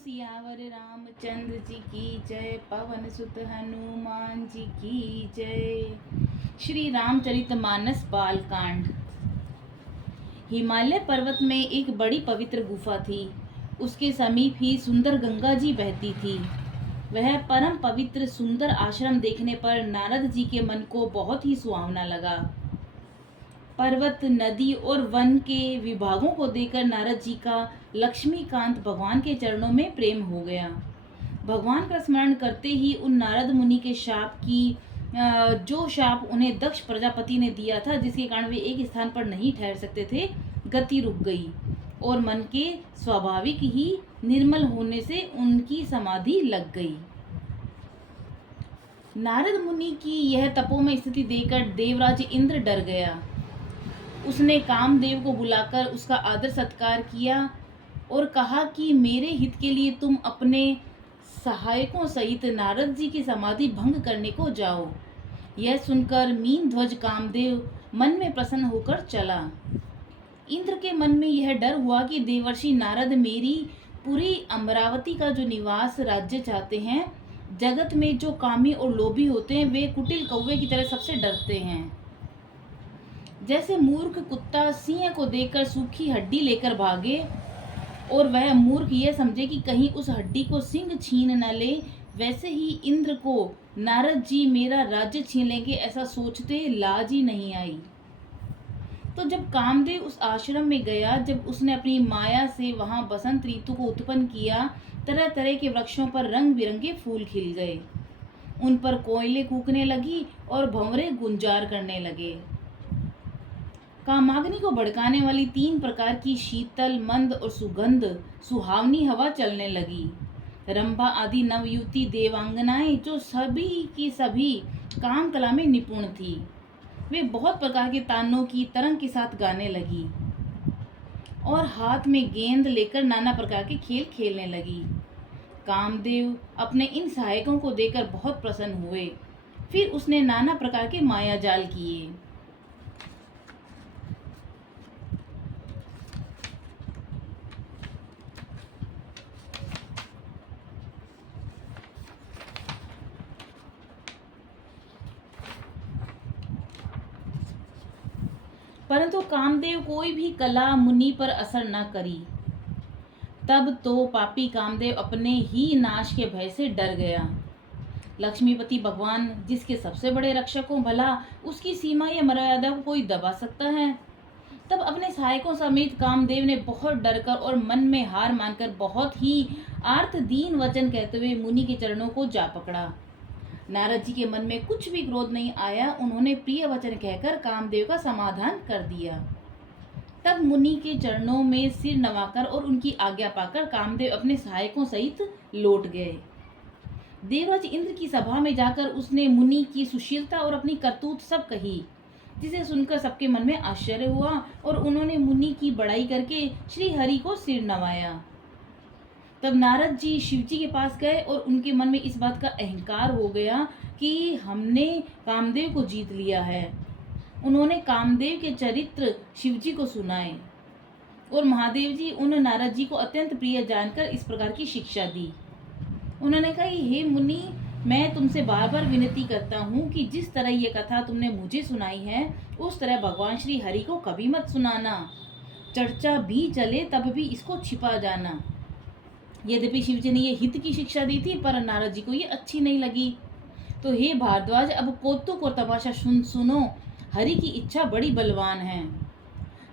सियावर रामचंद्र जी की जय, पवन सुत हनुमान जी की जय। श्री रामचरितमानस बालकांड। हिमालय पर्वत में एक बड़ी पवित्र गुफा थी। उसके समीप ही सुंदर गंगा जी बहती थी। वह परम पवित्र सुंदर आश्रम देखने पर नारद जी के मन को बहुत ही सुहावना लगा। पर्वत, नदी और वन के विभागों को देखकर नारद जी का लक्ष्मीकांत भगवान के चरणों में प्रेम हो गया। भगवान का स्मरण करते ही उन नारद मुनि के शाप की जो शाप उन्हें दक्ष प्रजापति ने दिया था, जिसके कारण वे एक स्थान पर नहीं ठहर सकते थे, गति रुक गई और मन के स्वाभाविक ही निर्मल होने से उनकी समाधि लग गई। नारद मुनि की यह तपोमय स्थिति देखकर देवराज इंद्र डर गया। उसने कामदेव को बुलाकर उसका आदर सत्कार किया और कहा कि मेरे हित के लिए तुम अपने सहायकों सहित नारद जी की समाधि भंग करने को जाओ। यह सुनकर मीन ध्वज कामदेव मन में प्रसन्न होकर चला। इंद्र के मन में यह डर हुआ कि देवर्षि नारद मेरी पूरी अमरावती का जो निवास राज्य चाहते हैं। जगत में जो कामी और लोभी होते हैं वे कुटिल कौवे की तरह सबसे डरते हैं। जैसे मूर्ख कुत्ता सिंह को देखकर सूखी हड्डी लेकर भागे और वह मूर्ख यह समझे कि कहीं उस हड्डी को सिंह छीन न ले, वैसे ही इंद्र को नारद जी मेरा राज्य छीन लेंगे ऐसा सोचते लाज ही नहीं आई। तो जब कामदेव उस आश्रम में गया, जब उसने अपनी माया से वहां बसंत ऋतु को उत्पन्न किया, तरह तरह के वृक्षों पर रंग बिरंगे फूल खिल गए। उन पर कोयले कूकने लगी और भंवरे गुंजार करने लगे। कामाग्नि को भड़काने वाली 3 प्रकार की शीतल, मंद और सुगंध सुहावनी हवा चलने लगी। रंभा आदि नवयुवती देवांगनाएं जो सभी की सभी काम कला में निपुण थी, वे बहुत प्रकार के तानों की तरंग के साथ गाने लगी और हाथ में गेंद लेकर नाना प्रकार के खेल खेलने लगी। कामदेव अपने इन सहायकों को देखकर बहुत प्रसन्न हुए। फिर उसने नाना प्रकार के माया जाल किए। परंतु कामदेव कोई भी कला मुनि पर असर न करी। तब तो पापी कामदेव अपने ही नाश के भय से डर गया। लक्ष्मीपति भगवान, जिसके सबसे बड़े रक्षक हो, भला उसकी सीमा या मर्यादा को कोई दबा सकता है। तब अपने सहायकों समेत कामदेव ने बहुत डरकर और मन में हार मानकर बहुत ही आर्त दीन वचन कहते हुए मुनि के चरणों को जा पकड़ा। नारद जी के मन में कुछ भी क्रोध नहीं आया। उन्होंने प्रिय वचन कहकर कामदेव का समाधान कर दिया। तब मुनि के चरणों में सिर नवाकर और उनकी आज्ञा पाकर कामदेव अपने सहायकों सहित लौट गए। देवराज इंद्र की सभा में जाकर उसने मुनि की सुशीलता और अपनी करतूत सब कही, जिसे सुनकर सबके मन में आश्चर्य हुआ और उन्होंने मुनि की बड़ाई करके श्री हरि को सिर नवाया। तब नारद जी शिव जी के पास गए और उनके मन में इस बात का अहंकार हो गया कि हमने कामदेव को जीत लिया है। उन्होंने कामदेव के चरित्र शिव जी को सुनाए और महादेव जी उन नारद जी को अत्यंत प्रिय जानकर इस प्रकार की शिक्षा दी। उन्होंने कहा, हे मुनि, मैं तुमसे बार बार विनती करता हूँ कि जिस तरह ये कथा तुमने मुझे सुनाई है उस तरह भगवान श्री हरि को कभी मत सुनाना। चर्चा भी चले तब भी इसको छिपा जाना। यद्यपि शिव जी ने ये हित की शिक्षा दी थी, पर नारद जी को ये अच्छी नहीं लगी। तो हे भारद्वाज, अब कौतुक और तमाशा सुनो। हरि की इच्छा बड़ी बलवान है।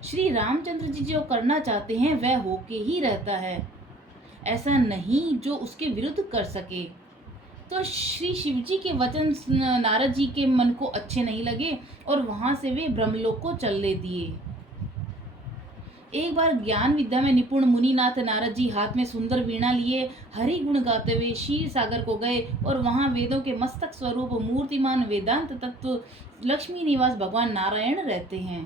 श्री रामचंद्र जी जो करना चाहते हैं वह होके ही रहता है, ऐसा नहीं जो उसके विरुद्ध कर सके। तो श्री शिव जी के वचन नारद जी के मन को अच्छे नहीं लगे और वहां से वे ब्रह्मलोक को चलने दिए। एक बार ज्ञान विद्या में निपुण मुनिनाथ नारद जी हाथ में सुंदर वीणा लिए हरि गुण गाते हुए क्षीर सागर को गए और वहां वेदों के मस्तक स्वरूप मूर्तिमान वेदांत तत्व लक्ष्मी निवास भगवान नारायण रहते हैं।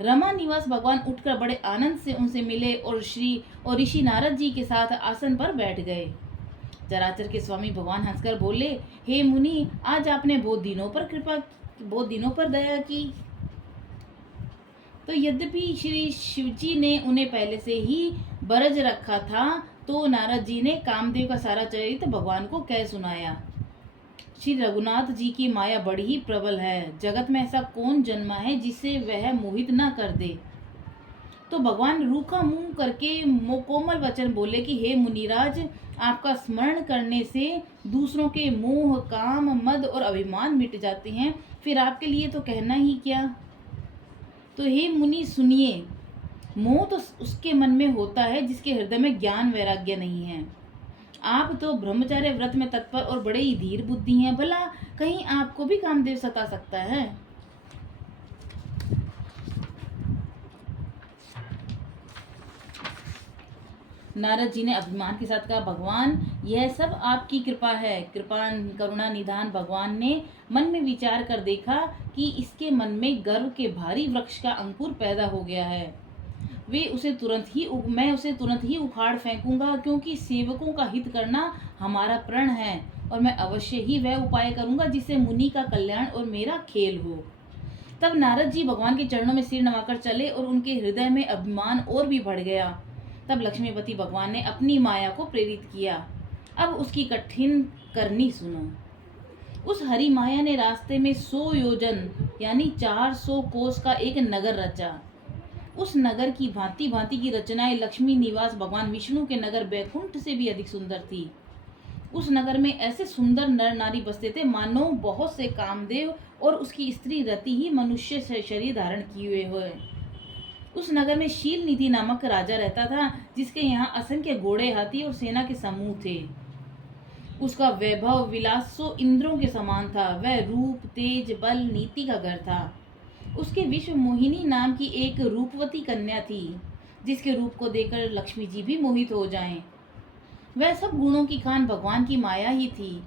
रमा निवास भगवान उठकर बड़े आनंद से उनसे मिले और ऋषि नारद जी के साथ आसन पर बैठ गए। चराचर के स्वामी भगवान हंसकर बोले, हे मुनि, आज आपने बहुत दिनों पर दया की। तो यद्यपि श्री शिवजी ने उन्हें पहले से ही बरज रखा था, तो नारद जी ने कामदेव का सारा चरित्र भगवान को कह सुनाया। श्री रघुनाथ जी की माया बड़ी ही प्रबल है, जगत में ऐसा कौन जन्मा है जिसे वह मोहित न कर दे। तो भगवान रूखा मुंह करके कोमल वचन बोले कि हे मुनिराज, आपका स्मरण करने से दूसरों के मोह, काम, मद और अभिमान मिट जाते हैं, फिर आपके लिए तो कहना ही क्या। तो हे मुनि सुनिए, मोह तो उसके मन में होता है जिसके हृदय में ज्ञान वैराग्य नहीं है। आप तो ब्रह्मचर्य व्रत में तत्पर और बड़े ही धीर बुद्धि हैं, भला कहीं आपको भी कामदेव सता सकता है। नारद जी ने अभिमान के साथ कहा, भगवान यह सब आपकी कृपा है। कृपा करुणा निधान भगवान ने मन में विचार कर देखा कि इसके मन में गर्व के भारी वृक्ष का अंकुर पैदा हो गया है। मैं उसे तुरंत ही उखाड़ फेंकूंगा, क्योंकि सेवकों का हित करना हमारा प्रण है, और मैं अवश्य ही वह उपाय करूंगा जिससे मुनि का कल्याण और मेरा खेल हो। तब नारद जी भगवान के चरणों में सिर नवाकर चले और उनके हृदय में अभिमान और भी बढ़ गया। तब लक्ष्मीपति भगवान ने अपनी माया को प्रेरित किया। अब उसकी कठिन करनी सुनो। उस हरि माया ने रास्ते में 100 योजन यानी 400 कोस का एक नगर रचा। उस नगर की भांति भांति की रचनाएं लक्ष्मी निवास भगवान विष्णु के नगर बैकुंठ से भी अधिक सुंदर थी। उस नगर में ऐसे सुंदर नर नारी बसते थे मानो बहुत से कामदेव और उसकी स्त्री रति ही मनुष्य से शरीर धारण किए हुए। उस नगर में शील निधि नामक राजा रहता था, जिसके यहाँ असंख्य घोड़े, हाथी और सेना के समूह थे। उसका वैभव विलास सो इंद्रों के समान था। वह रूप, तेज, बल, नीति का घर था। उसके विश्व मोहिनी नाम की एक रूपवती कन्या थी, जिसके रूप को देखकर लक्ष्मी जी भी मोहित हो जाएं। वह सब गुणों की खान भगवान की माया ही थी।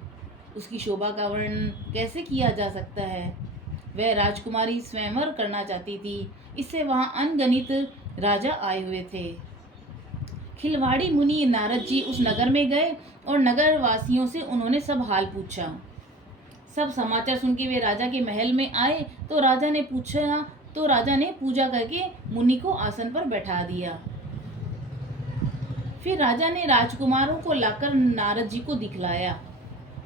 उसकी शोभा का वर्णन कैसे किया जा सकता है। वह राजकुमारी स्वयंवर करना चाहती थी, इससे वहां अनगणित राजा आए हुए थे। खिलवाड़ी मुनि नारद जी उस नगर में गए और नगर वासियों से उन्होंने सब हाल पूछा। सब समाचार सुन के वे राजा के महल में आए तो राजा ने पूजा करके मुनि को आसन पर बैठा दिया। फिर राजा ने राजकुमारों को लाकर नारद जी को दिखलाया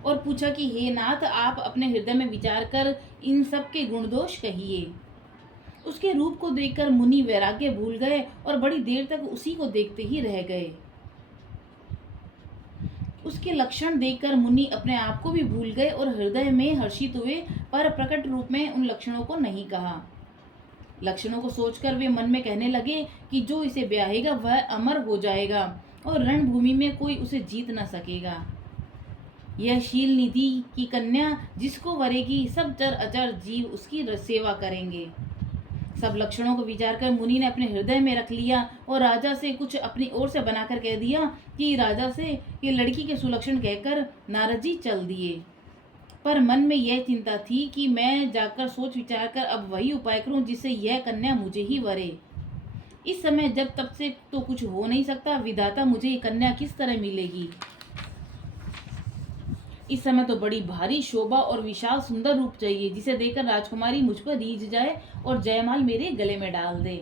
और पूछा कि हे नाथ, आप अपने हृदय में विचार कर इन सब के गुण दोष कहिए। उसके रूप को देखकर मुनि वैराग्य भूल गए और बड़ी देर तक उसी को देखते ही रह गए। उसके लक्षण देखकर मुनि अपने आप को भी भूल गए और हृदय में हर्षित हुए, पर प्रकट रूप में उन लक्षणों को नहीं कहा। लक्षणों को सोचकर वे मन में कहने लगे कि जो इसे ब्याहेगा वह अमर हो जाएगा और रणभूमि में कोई उसे जीत न सकेगा। यह शील निधि की कन्या जिसको वरेगी, सब चर अचर जीव उसकी सेवा करेंगे। सब लक्षणों को विचार कर मुनि ने अपने हृदय में रख लिया और राजा से कुछ अपनी ओर से बनाकर कह दिया कि राजा से ये लड़की के सुलक्षण कहकर नारद जी चल दिए। पर मन में यह चिंता थी कि मैं जाकर सोच विचार कर अब वही उपाय करूं जिससे यह कन्या मुझे ही वरे। इस समय जब तब से तो कुछ हो नहीं सकता, विधाता मुझे ये कन्या किस तरह मिलेगी। इस समय तो बड़ी भारी शोभा और विशाल सुंदर रूप चाहिए, जिसे देखकर राजकुमारी मुझ पर रीझ जाए और जयमाल मेरे गले में डाल दे।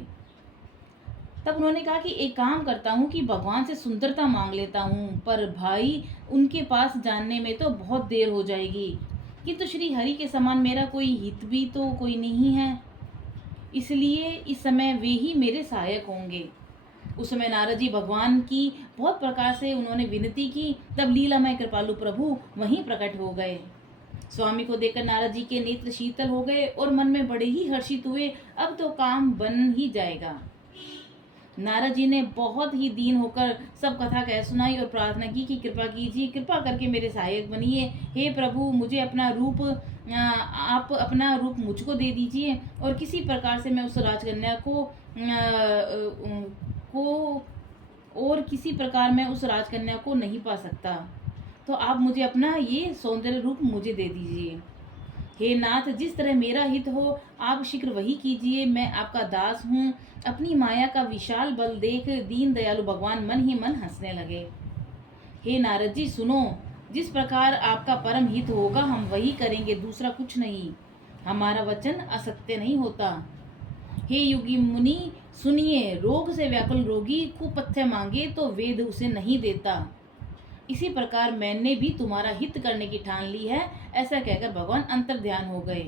तब उन्होंने कहा कि एक काम करता हूँ कि भगवान से सुंदरता मांग लेता हूँ, पर भाई उनके पास जानने में तो बहुत देर हो जाएगी। किंतु श्री हरि के समान मेरा कोई हित भी तो कोई नहीं है, इसलिए इस समय वे ही मेरे सहायक होंगे। उस समय नारद जी भगवान की बहुत प्रकार से उन्होंने विनती की। तब लीलामय कृपालु प्रभु वहीं प्रकट हो गए। स्वामी को देखकर नारद जी के नेत्र शीतल हो गए और मन में बड़े ही हर्षित हुए। अब तो काम बन ही जाएगा। नारद जी ने बहुत ही दीन होकर सब कथा कह सुनाई और प्रार्थना की कि कृपा कीजिए, कृपा करके मेरे सहायक बनिए। हे प्रभु, मुझे अपना रूप आप अपना रूप मुझको दे दीजिए और किसी प्रकार से मैं उस राजकन्या को नहीं पा सकता, तो आप मुझे अपना ये सौंदर्य रूप मुझे दे दीजिए। हे नाथ, जिस तरह मेरा हित हो आप शीघ्र वही कीजिए। मैं आपका दास हूँ। अपनी माया का विशाल बल देख दीन दयालु भगवान मन ही मन हंसने लगे। हे नारद जी सुनो, जिस प्रकार आपका परम हित होगा हम वही करेंगे, दूसरा कुछ नहीं। हमारा वचन असत्य नहीं होता। हे योगी मुनि सुनिए, रोग से व्याकुल रोगी कुपथ्य मांगे तो वेद उसे नहीं देता। इसी प्रकार मैंने भी तुम्हारा हित करने की ठान ली है। ऐसा कहकर भगवान अंतर्ध्यान हो गए।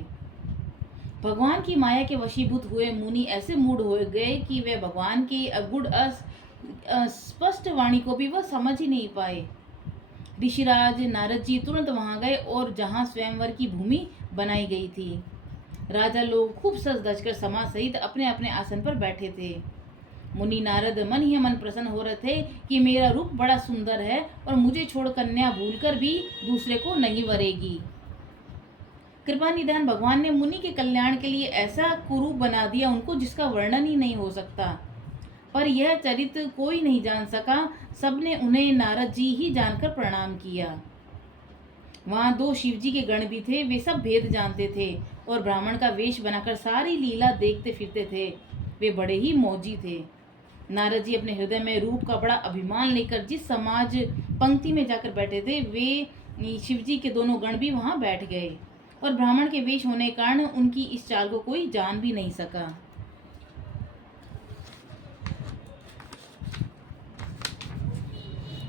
भगवान की माया के वशीभूत हुए मुनि ऐसे मूड हो गए कि वे भगवान की अगुढ़ स्पष्ट वाणी को भी वह समझ ही नहीं पाए। ऋषिराज नारद जी तुरंत वहां गए और जहां स्वयंवर की भूमि बनाई गई थी, राजा लोग खूब सज धज कर समाज सहित अपने अपने आसन पर बैठे थे। मुनि नारद मन ही मन प्रसन्न हो रहे थे कि मेरा रूप बड़ा सुंदर है और मुझे छोड़ कन्या भूलकर भी दूसरे को नहीं वरेगी। कृपा निधान भगवान ने मुनि के कल्याण के लिए ऐसा कुरूप बना दिया उनको जिसका वर्णन ही नहीं हो सकता। पर यह चरित्र कोई नहीं जान सका, सबने उन्हें नारद जी ही जानकर प्रणाम किया। वहां 2 शिवजी के गण भी थे, वे सब भेद जानते थे और ब्राह्मण का वेश बनाकर सारी लीला देखते फिरते थे। वे बड़े ही मौजी थे। नारद जी अपने हृदय में रूप का बड़ा अभिमान लेकर जिस समाज पंक्ति में जाकर बैठे थे, वे शिवजी के दोनों गण भी वहां बैठ गए और ब्राह्मण के वेश होने के कारण उनकी इस चाल को कोई जान भी नहीं सका।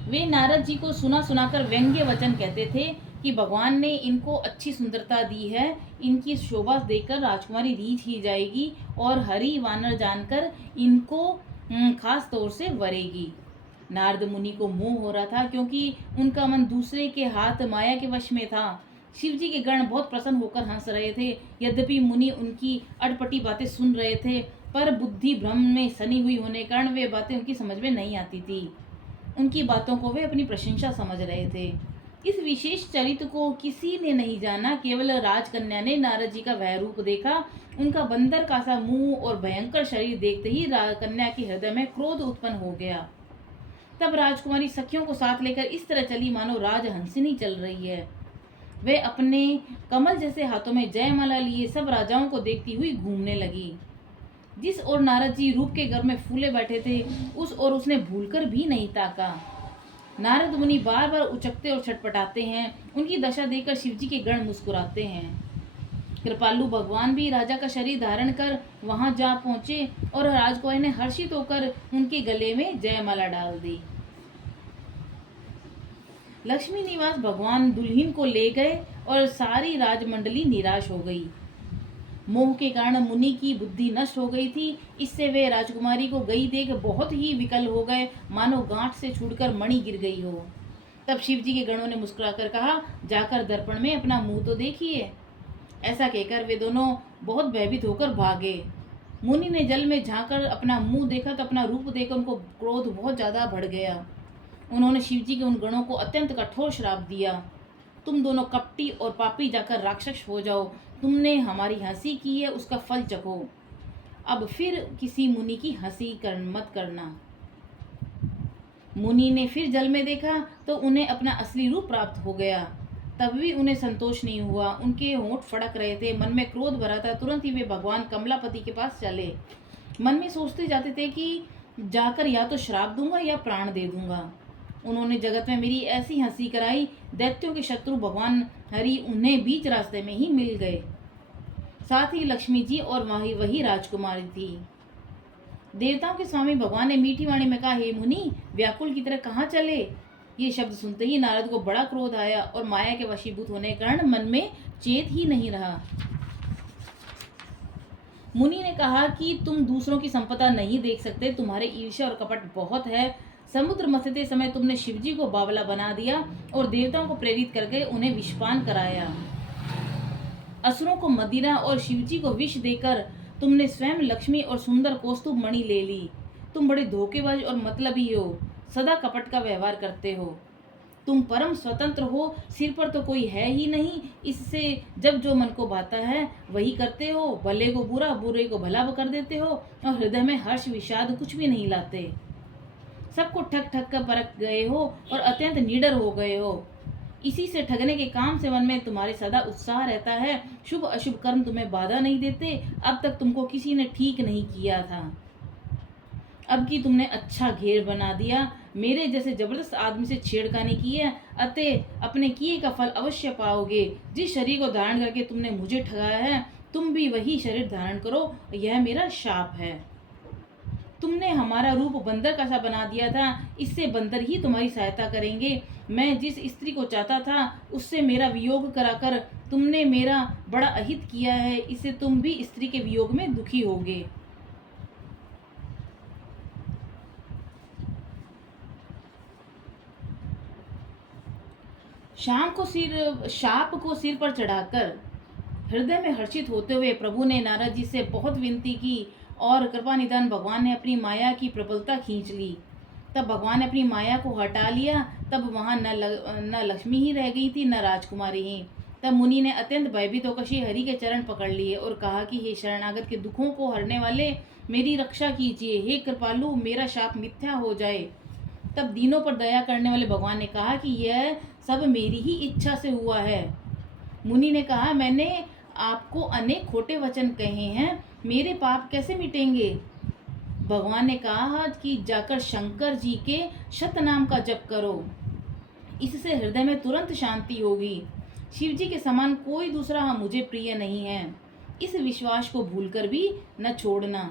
वे नारद जी को सुना सुनाकर व्यंग्य वचन कहते थे कि भगवान ने इनको अच्छी सुंदरता दी है, इनकी शोभा देखकर राजकुमारी रीझ ही जाएगी और हरि वानर जानकर इनको खास तौर से वरेगी। नारद मुनि को मोह हो रहा था क्योंकि उनका मन दूसरे के हाथ माया के वश में था। शिव जी के गण बहुत प्रसन्न होकर हंस रहे थे। यद्यपि मुनि उनकी अटपटी बातें सुन रहे थे, पर बुद्धि भ्रम में सनी हुई होने के कारण वे बातें उनकी समझ में नहीं आती थी। उनकी बातों को वे अपनी प्रशंसा समझ रहे थे। इस विशेष चरित्र को किसी ने नहीं जाना, केवल राजकन्या ने नारद जी का वह रूप देखा। उनका बंदर का सा मुंह और भयंकर शरीर देखते ही कन्या के हृदय में क्रोध उत्पन्न हो गया। तब राजकुमारी सखियों को साथ लेकर इस तरह चली मानो राजहंसिनी चल रही है। वे अपने कमल जैसे हाथों में जयमाला लिए सब राजाओं को देखती हुई घूमने लगी। जिस ओर नारद जी रूप के घर में फूले बैठे थे, उस ओर उसने भूलकर भी नहीं ताका। नारद मुनि बार बार उचकते और छटपटाते हैं। उनकी दशा देखकर शिवजी के गण मुस्कुराते हैं। कृपालु भगवान भी राजा का शरीर धारण कर वहां जा पहुंचे और राजकुमारी ने हर्षित होकर उनके गले में जयमाला डाल दी। लक्ष्मी निवास भगवान दुल्हन को ले गए और सारी राजमंडली निराश हो गई। मोह के कारण मुनि की बुद्धि नष्ट हो गई थी। इससे वे राजकुमारी को गई देख बहुत ही विकल हो गए, मानो गांठ से छूटकर मणि गिर गई हो। तब शिवजी के गणों ने मुस्कुराकर कहा, जाकर दर्पण में अपना मुंह तो देखिए। ऐसा कहकर वे दोनों बहुत भयभीत होकर भागे। मुनि ने जल में झांककर अपना मुंह देखा तो अपना रूप देखकर उनको क्रोध बहुत ज्यादा बढ़ गया। उन्होंने शिवजी के उन गणों को अत्यंत कठोर श्राप दिया, तुम दोनों कपटी और पापी जाकर राक्षस हो जाओ। तुमने हमारी हंसी की है, उसका फल चखो। अब फिर किसी मुनि की हंसी मत करना। मुनि ने फिर जल में देखा तो उन्हें अपना असली रूप प्राप्त हो गया। तब भी उन्हें संतोष नहीं हुआ। उनके होंठ फड़क रहे थे, मन में क्रोध भरा था। तुरंत ही वे भगवान कमलापति के पास चले। मन में सोचते जाते थे कि जाकर या तो श्राप दूंगा या प्राण दे दूंगा। उन्होंने जगत में मेरी ऐसी हंसी कराई, दैत्यों के शत्रु भगवान हरि उन्हें बीच रास्ते में ही मिल गए। साथ ही लक्ष्मी जी और वही राजकुमारी थी। देवताओं के स्वामी भगवान ने मीठी वाणी में कहा, हे मुनि, व्याकुल की तरह कहाँ चले? ये शब्द सुनते ही नारद को बड़ा क्रोध आया और माया के वशीभूत होने के कारण मन में चेत ही नहीं रहा। मुनि ने कहा कि तुम दूसरों की संपदा नहीं देख सकते, तुम्हारे ईर्ष्या और कपट बहुत है। समुद्र मथते समय तुमने शिवजी को बावला बना दिया और देवताओं को प्रेरित करके उन्हें विषपान कराया। असुरों को मदिरा और शिवजी को विष देकर तुमने स्वयं लक्ष्मी और सुंदर कौस्तुभ मणि ले ली। तुम बड़े धोखेबाज और मतलबी हो, सदा कपट का व्यवहार करते हो। तुम परम स्वतंत्र हो, सिर पर तो कोई है ही नहीं। इससे जब जो मन को भाता है वही करते हो। भले को बुरा, बुरे को भला कर देते हो और हृदय में हर्ष विषाद कुछ भी नहीं लाते। सबको ठग ठग कर परख गए हो और अत्यंत निडर हो गए हो। इसी से ठगने के काम से मन में तुम्हारे सदा उत्साह रहता है। शुभ अशुभ कर्म तुम्हें बाधा नहीं देते। अब तक तुमको किसी ने ठीक नहीं किया था, अब की तुमने अच्छा घेर बना दिया। मेरे जैसे जबरदस्त आदमी से छेड़खानी की है, अतः अपने किए का फल अवश्य पाओगे। जिस शरीर को धारण करके तुमने मुझे ठगाया है, तुम भी वही शरीर धारण करो, यह मेरा शाप है। तुमने हमारा रूप बंदर का सा बना दिया था, इससे बंदर ही तुम्हारी सहायता करेंगे। मैं जिस स्त्री को चाहता था उससे मेरा वियोग कराकर तुमने मेरा बड़ा अहित किया है, इससे तुम भी स्त्री के वियोग में दुखी होगे। शाप को सिर पर चढ़ाकर हृदय में हर्षित होते हुए प्रभु ने नारद जी से बहुत विनती की और कृपा निधान भगवान ने अपनी माया की प्रबलता खींच ली। तब भगवान ने अपनी माया को हटा लिया। तब वहां न लक्ष्मी ही रह गई थी, न राजकुमारी ही। तब मुनि ने अत्यंत भयभीत होकर श्री हरि के चरण पकड़ लिए और कहा कि हे शरणागत के दुखों को हरने वाले, मेरी रक्षा कीजिए। हे कृपालु, मेरा शाप मिथ्या हो जाए। तब दीनों पर दया करने वाले भगवान ने कहा कि यह सब मेरी ही इच्छा से हुआ है। मुनि ने कहा, मैंने आपको अनेक खोटे वचन कहे हैं, मेरे पाप कैसे मिटेंगे? भगवान ने कहा कि जाकर शंकर जी के शतनाम का जप करो, इससे हृदय में तुरंत शांति होगी। शिव जी के समान कोई दूसरा मुझे प्रिय नहीं है, इस विश्वास को भूलकर भी न छोड़ना।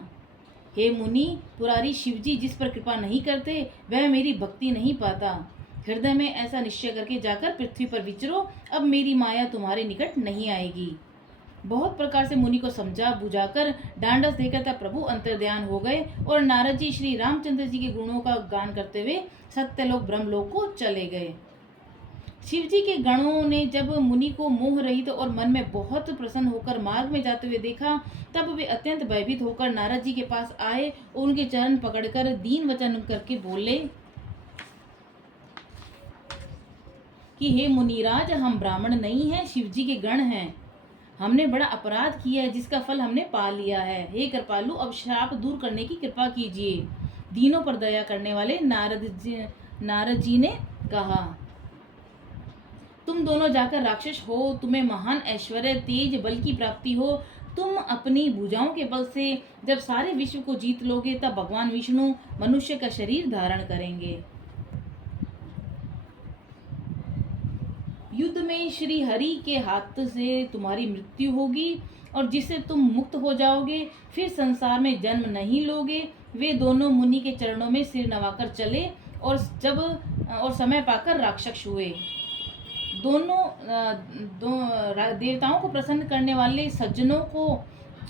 हे मुनि, पुरारी शिव जी जिस पर कृपा नहीं करते वह मेरी भक्ति नहीं पाता। हृदय में ऐसा निश्चय करके जाकर पृथ्वी पर विचरो, अब मेरी माया तुम्हारे निकट नहीं आएगी। बहुत प्रकार से मुनि को समझा बुझाकर डांडस देकर तब प्रभु अंतर्ध्यान हो गए और नारद जी श्री रामचंद्र जी के गुणों का गान करते हुए सत्यलोक ब्रह्मलोक को चले गए। शिव जी के गणों ने जब मुनि को मोह रहित और मन में बहुत प्रसन्न होकर मार्ग में जाते हुए देखा, तब वे अत्यंत भयभीत होकर नारद जी के पास आए और उनके चरण पकड़कर दीन वचन करके बोले कि हे मुनिराज, हम ब्राह्मण नहीं हैं, शिव जी के गण हैं। हमने बड़ा अपराध किया है जिसका फल हमने पा लिया है। हे कृपालु, अब श्राप दूर करने की कृपा कीजिए। दीनों पर दया करने वाले नारद जी ने कहा, तुम दोनों जाकर राक्षस हो, तुम्हें महान ऐश्वर्य तेज बल की प्राप्ति हो। तुम अपनी भुजाओं के बल से जब सारे विश्व को जीत लोगे, तब भगवान विष्णु मनुष्य का शरीर धारण करेंगे। युद्ध में श्री हरि के हाथ से तुम्हारी मृत्यु होगी और जिससे तुम मुक्त हो जाओगे, फिर संसार में जन्म नहीं लोगे। वे दोनों मुनि के चरणों में सिर नवाकर चले और समय पाकर राक्षस हुए। दोनों देवताओं को प्रसन्न करने वाले, सज्जनों को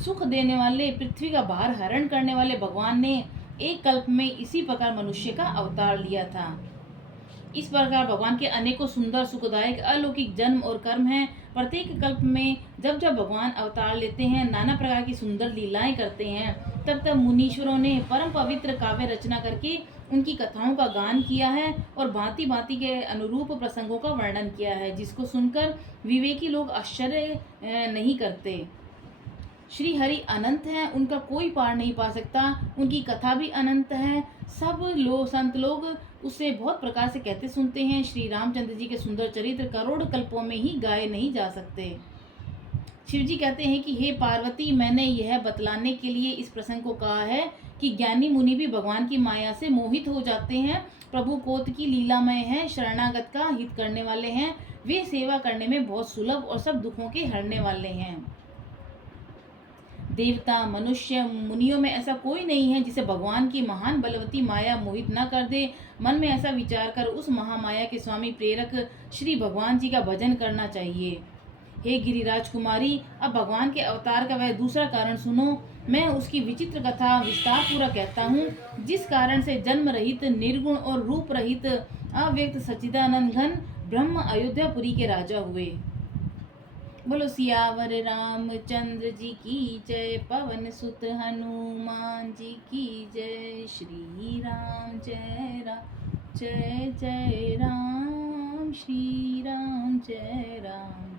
सुख देने वाले, पृथ्वी का भार हरण करने वाले भगवान ने एक कल्प में इसी प्रकार मनुष्य का अवतार लिया था। इस प्रकार भगवान के अनेकों सुंदर सुखदायक अलौकिक जन्म और कर्म हैं। प्रत्येक कल्प में जब जब भगवान अवतार लेते हैं, नाना प्रकार की सुंदर लीलाएं करते हैं, तब तब मुनीश्वरों ने परम पवित्र काव्य रचना करके उनकी कथाओं का गान किया है और भांति भांति के अनुरूप प्रसंगों का वर्णन किया है, जिसको सुनकर विवेकी लोग आश्चर्य नहीं करते। श्री हरि अनंत हैं, उनका कोई पार नहीं पा सकता। उनकी कथा भी अनंत है। सब संत लोग उसे बहुत प्रकार से कहते सुनते हैं। श्री रामचंद्र जी के सुंदर चरित्र करोड़ कल्पों में ही गाए नहीं जा सकते। शिव जी कहते हैं कि हे पार्वती, मैंने यह बतलाने के लिए इस प्रसंग को कहा है कि ज्ञानी मुनि भी भगवान की माया से मोहित हो जाते हैं। प्रभु कोत की लीलामय है, शरणागत का हित करने वाले हैं। वे सेवा करने में बहुत सुलभ और सब दुखों के हरने वाले हैं। देवता, मनुष्य, मुनियों में ऐसा कोई नहीं है जिसे भगवान की महान बलवती माया मोहित न कर दे। मन में ऐसा विचार कर उस महामाया के स्वामी प्रेरक श्री भगवान जी का भजन करना चाहिए। हे गिरिराज कुमारी, अब भगवान के अवतार का वह दूसरा कारण सुनो। मैं उसकी विचित्र कथा विस्तार पूर्वक कहता हूँ, जिस कारण से जन्म रहित, निर्गुण और रूप रहित अव्यक्त सच्चिदानंद घन ब्रह्म अयोध्यापुरी के राजा हुए। बोलो सियावर रामचंद्र जी की जय, पवन सुत हनुमान जी की जय। श्री राम जय राम जय जय राम, श्री राम जय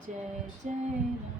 जय राम।